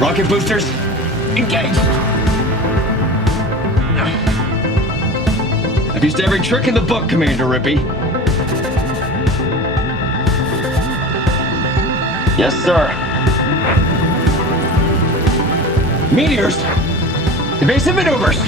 Rocket boosters, engage! I've used every trick in the book, Commander Rippy. Yes, sir. Meteors! Evasive maneuvers!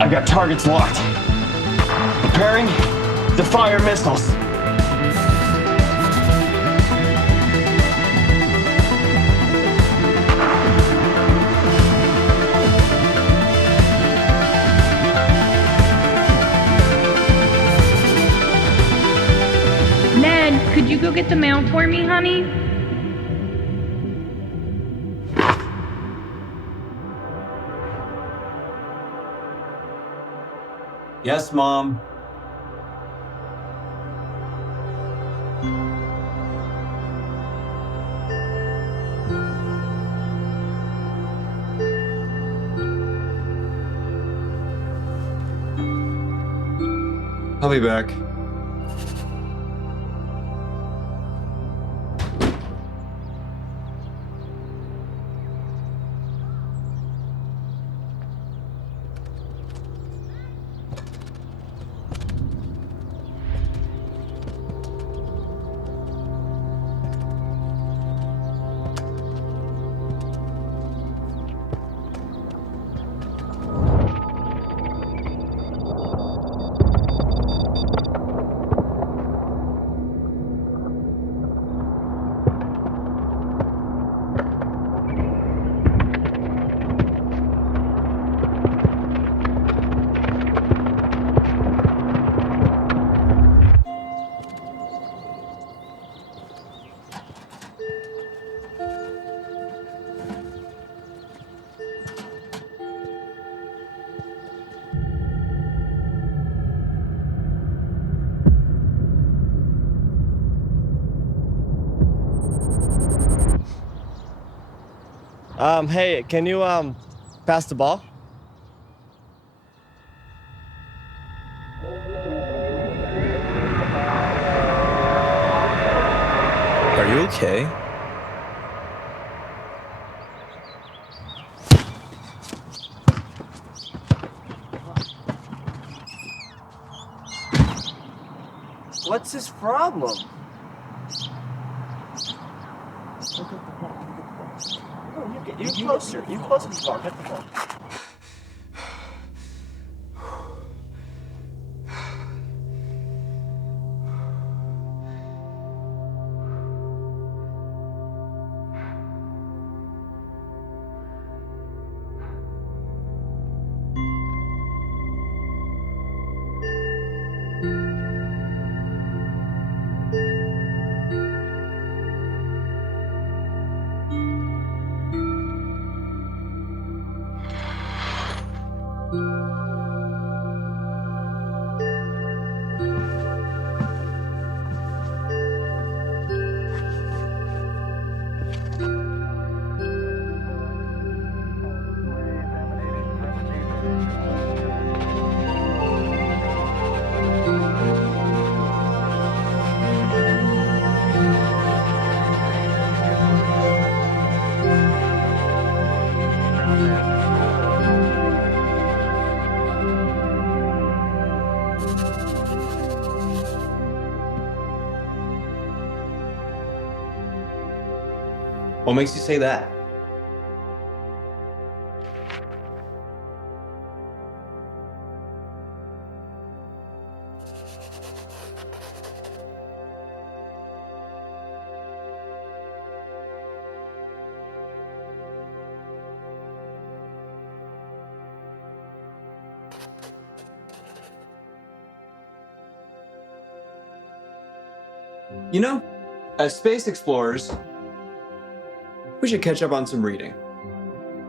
I've got targets locked. Preparing to fire missiles. Ned, could you go get the mail for me, honey? Yes, Mom. I'll be back. Hey, can you, pass the ball? Are you okay? What's his problem? You closer to the ball, get the ball. What makes you say that? You know, as space explorers, we should catch up on some reading.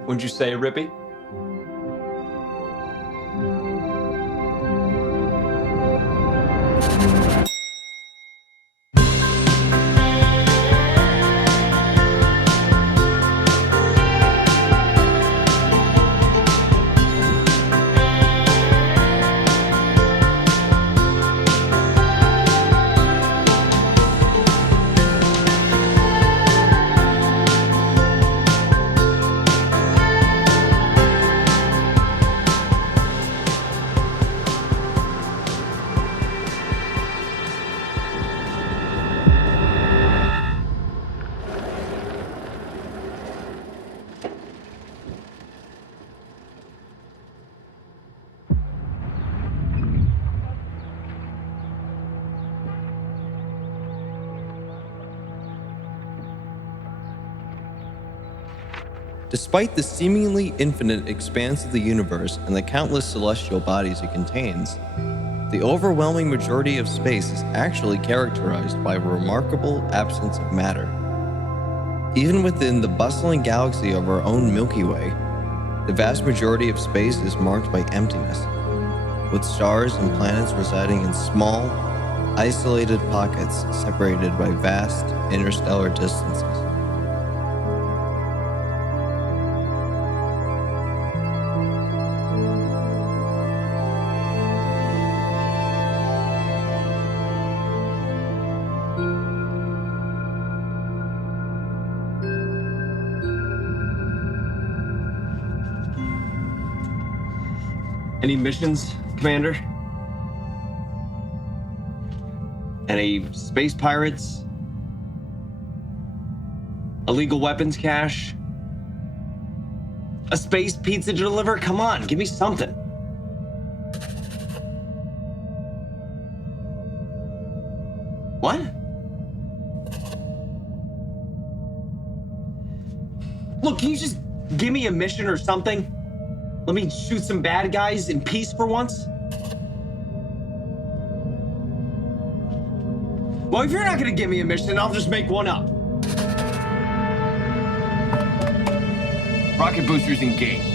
Wouldn't you say, Rippy? Despite the seemingly infinite expanse of the universe and the countless celestial bodies it contains, the overwhelming majority of space is actually characterized by a remarkable absence of matter. Even within the bustling galaxy of our own Milky Way, the vast majority of space is marked by emptiness, with stars and planets residing in small, isolated pockets separated by vast interstellar distances. Any missions, Commander? Any space pirates? Illegal weapons cache? A space pizza to deliver? Come on, give me something. What? Look, can you just give me a mission or something? Let me shoot some bad guys in peace for once? Well, if you're not gonna give me a mission, I'll just make one up. Rocket boosters engaged.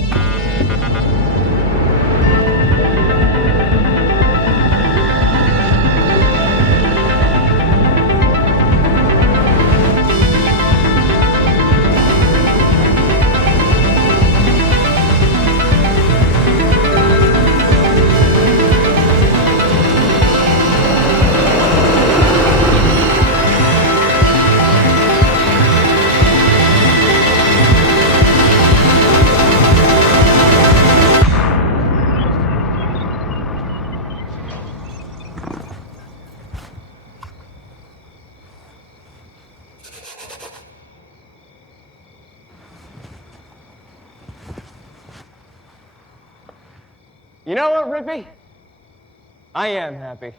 You know what, Rippy? I am happy.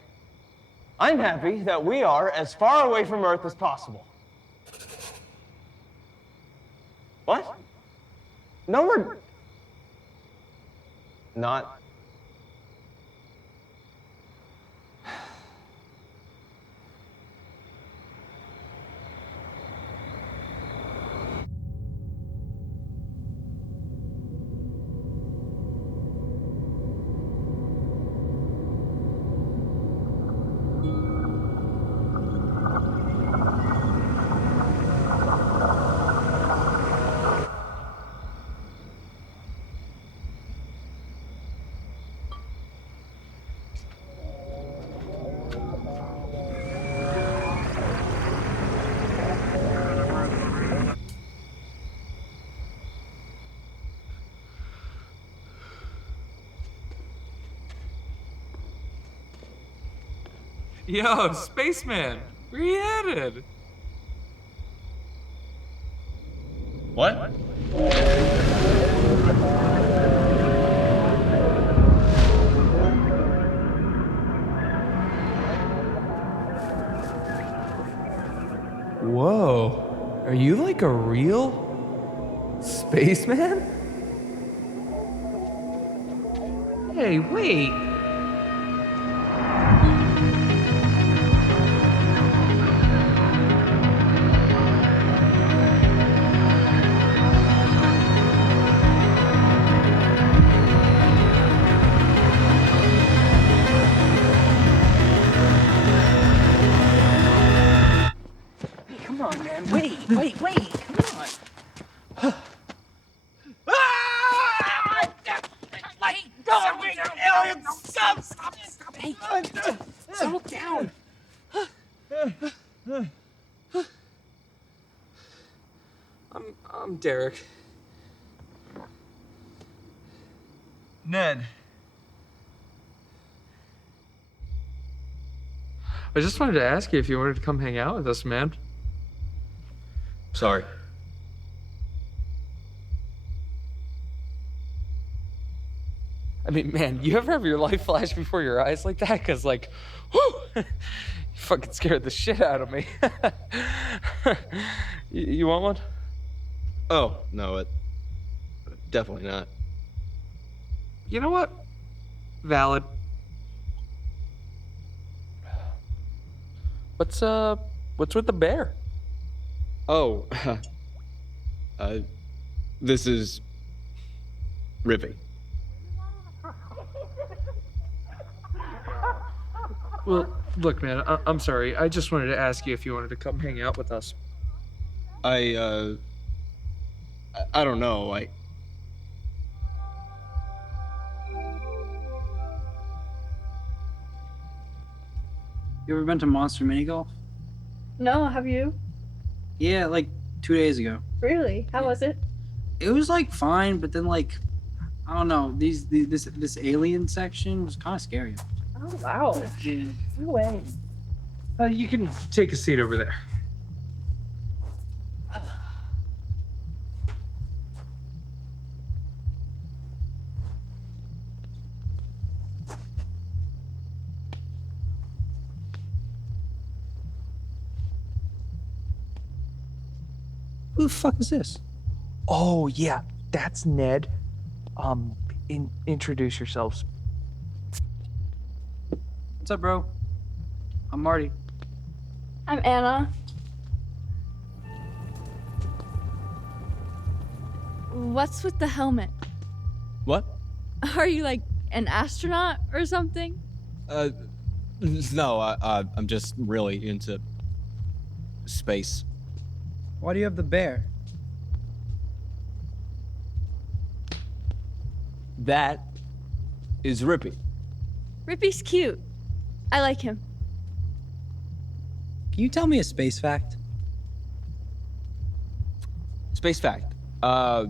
I'm happy that we are as far away from Earth as possible. What? No, we're not. Yo, spaceman, where you headed? What? Whoa, are you like a real spaceman? Hey, wait. I'm Derek. Ned. I just wanted to ask you if you wanted to come hang out with us, man. Sorry. I mean, man, you ever have your life flash before your eyes like that? Cause like, whoo, you fucking scared the shit out of me. You want one? Oh, no, definitely not. You know what? Valid. What's with the bear? Oh, this is Rippy. Well, look, man, I'm sorry. I just wanted to ask you if you wanted to come hang out with us. I don't know. You ever been to Monster Mini Golf? No, have you? Yeah, like 2 days ago. Really? How was it? It was like fine, but then like, I don't know, this alien section was kind of scary. Oh, wow. Yeah. No way. You can take a seat over there. Who the fuck is this? Oh, yeah, that's Ned. Introduce yourselves. What's up, bro? I'm Marty. I'm Anna. What's with the helmet? What? Are you like an astronaut or something? No, I'm just really into space. Why do you have the bear? That is Rippy. Rippy's cute. I like him. Can you tell me a space fact? Space fact. Yeah.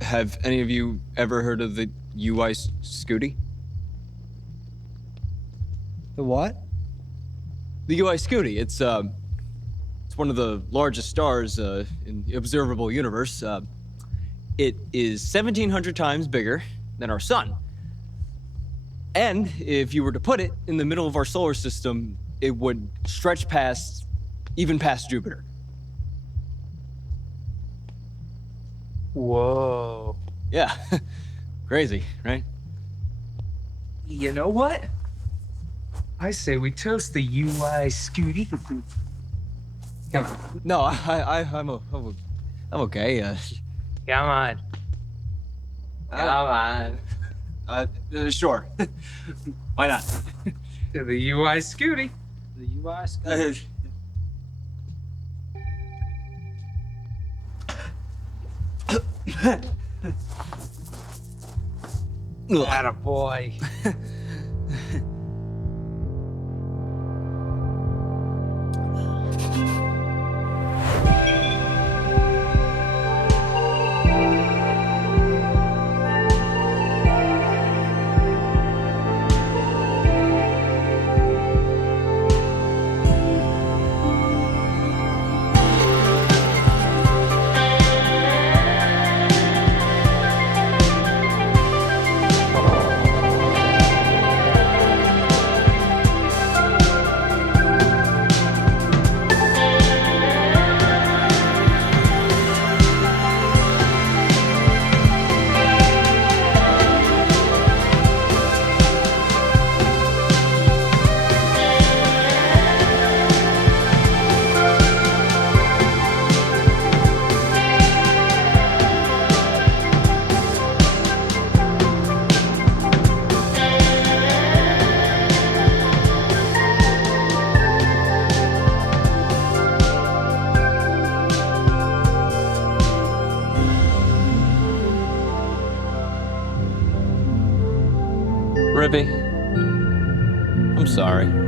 Have any of you ever heard of the UI Scooty? The what? The UI Scooty. It's one of the largest stars in the observable universe. It is 1,700 times bigger than our sun. And if you were to put it in the middle of our solar system, it would stretch even past Jupiter. Whoa. Yeah. Crazy, right? You know what? I say we toast the UI Scooty. Come on. No, I'm okay. Come on. Come on. Sure. Why not? To the UI Scooty. The UI Scooty. Attaboy. Rippy, I'm sorry.